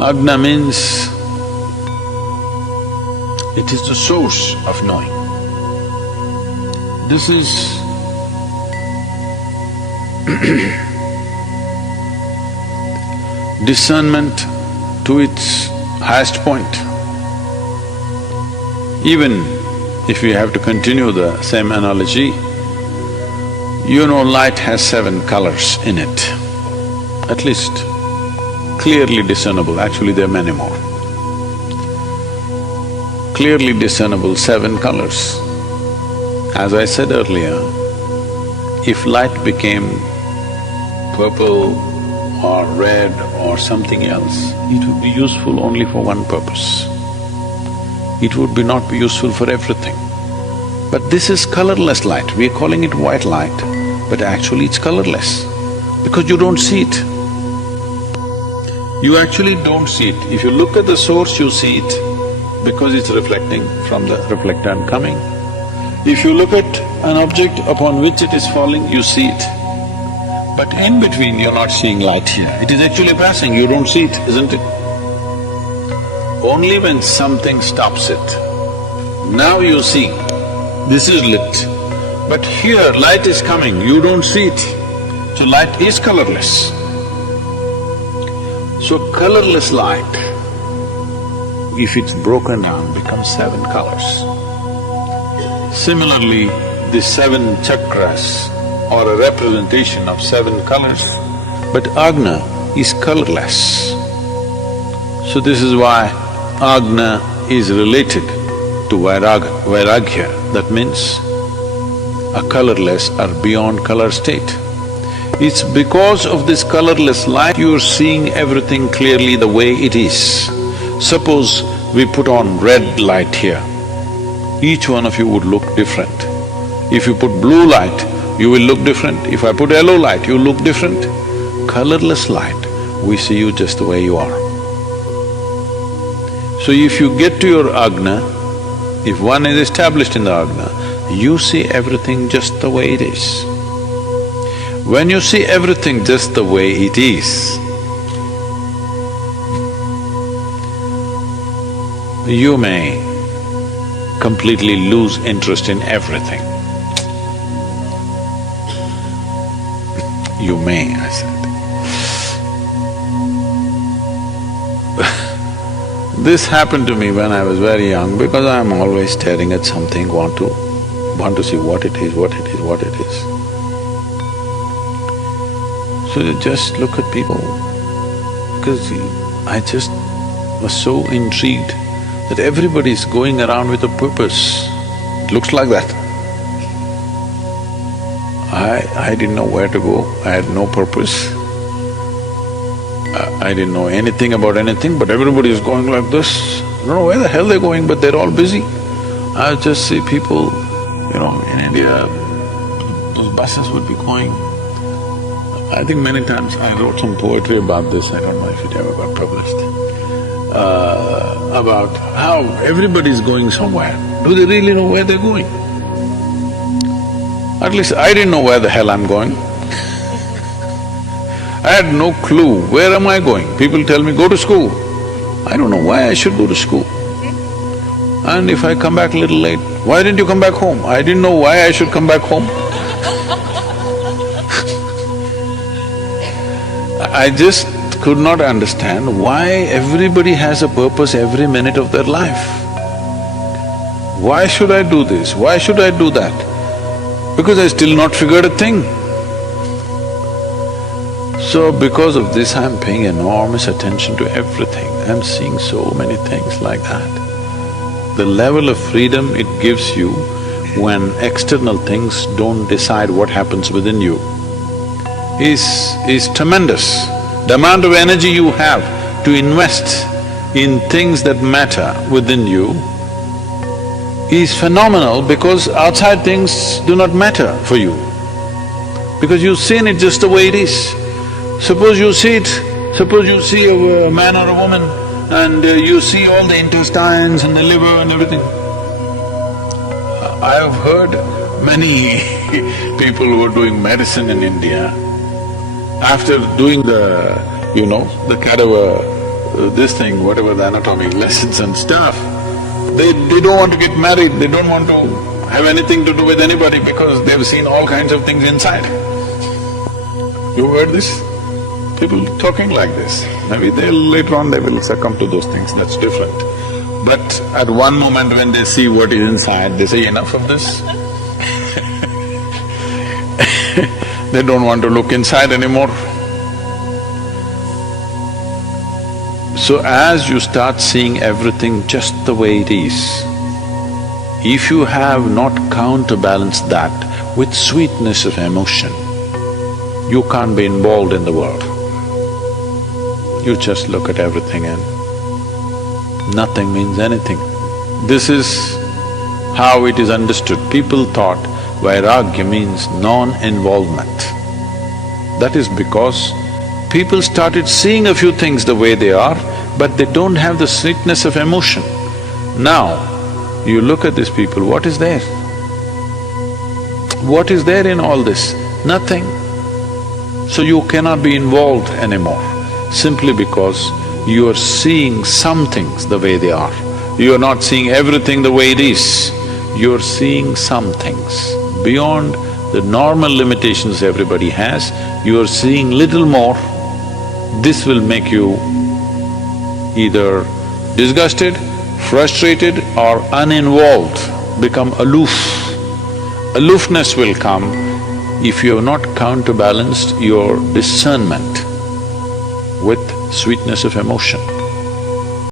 Agna means it is the source of knowing. This is discernment to its highest point. Even if we have to continue the same analogy, you know light has 7 colors in it, at least clearly discernible, actually there are many more. Clearly discernible 7 colors. As I said earlier, if light became purple or red or something else, it would be useful only for one purpose. It would not be useful for everything. But this is colorless light, we are calling it white light, but actually it's colorless because you don't see it. You actually don't see it. If you look at the source, you see it because it's reflecting from the reflector and coming. If you look at an object upon which it is falling, you see it. But in between, you're not seeing light here. It is actually passing, you don't see it, isn't it? Only when something stops it, now you see, this is lit. But here, light is coming, you don't see it. So light is colorless. So colorless light, if it's broken down, becomes 7 colors. Similarly, the 7 chakras are a representation of 7 colors, but Agna is colorless. So this is why Agna is related to Vairagya, that means a colorless or beyond color state. It's because of this colorless light you're seeing everything clearly the way it is. Suppose we put on red light here, each one of you would look different. If you put blue light, you will look different. If I put yellow light, you look different. Colorless light, we see you just the way you are. So if you get to your Agna, if one is established in the Agna, you see everything just the way it is. When you see everything just the way it is, you may completely lose interest in everything. You may, I said. This happened to me when I was very young because I'm always staring at something, want to see what it is, what it is, what it is. So you just look at people, because I just was so intrigued that everybody is going around with a purpose. It looks like that. I didn't know where to go, I had no purpose. I didn't know anything about anything, but everybody is going like this. I don't know where the hell they're going, but they're all busy. I just see people, in India, those buses would be going. I think many times I wrote some poetry about this, I don't know if it ever got published, about how everybody is going somewhere. Do they really know where they're going? At least I didn't know where the hell I'm going. I had no clue, where am I going? People tell me, go to school. I don't know why I should go to school. And if I come back a little late, why didn't you come back home? I didn't know why I should come back home. I just could not understand why everybody has a purpose every minute of their life. Why should I do this? Why should I do that? Because I still not figured a thing. So because of this, I'm paying enormous attention to everything. I'm seeing so many things like that. The level of freedom it gives you when external things don't decide what happens within you is tremendous. The amount of energy you have to invest in things that matter within you is phenomenal because outside things do not matter for you, because you've seen it just the way it is. Suppose you see it, suppose you see a man or a woman and you see all the intestines and the liver and everything. I have heard many people who are doing medicine in India, after doing the cadaver this thing, whatever the anatomic lessons and stuff, they don't want to get married, they don't want to have anything to do with anybody because they've seen all kinds of things inside. You heard this? People talking like this. Maybe later on they will succumb to those things, that's different. But at one moment when they see what is inside, they say, enough of this. They don't want to look inside anymore. So as you start seeing everything just the way it is, if you have not counterbalanced that with sweetness of emotion, you can't be involved in the world. You just look at everything and nothing means anything. This is how it is understood. People thought Vairagya means non-involvement. That is because people started seeing a few things the way they are, but they don't have the sweetness of emotion. Now, you look at these people, what is there? What is there in all this? Nothing. So you cannot be involved anymore, simply because you are seeing some things the way they are. You are not seeing everything the way it is. You are seeing some things beyond the normal limitations everybody has. You are seeing little more. This will make you either disgusted, frustrated or uninvolved, become aloof. Aloofness will come if you have not counterbalanced your discernment with sweetness of emotion.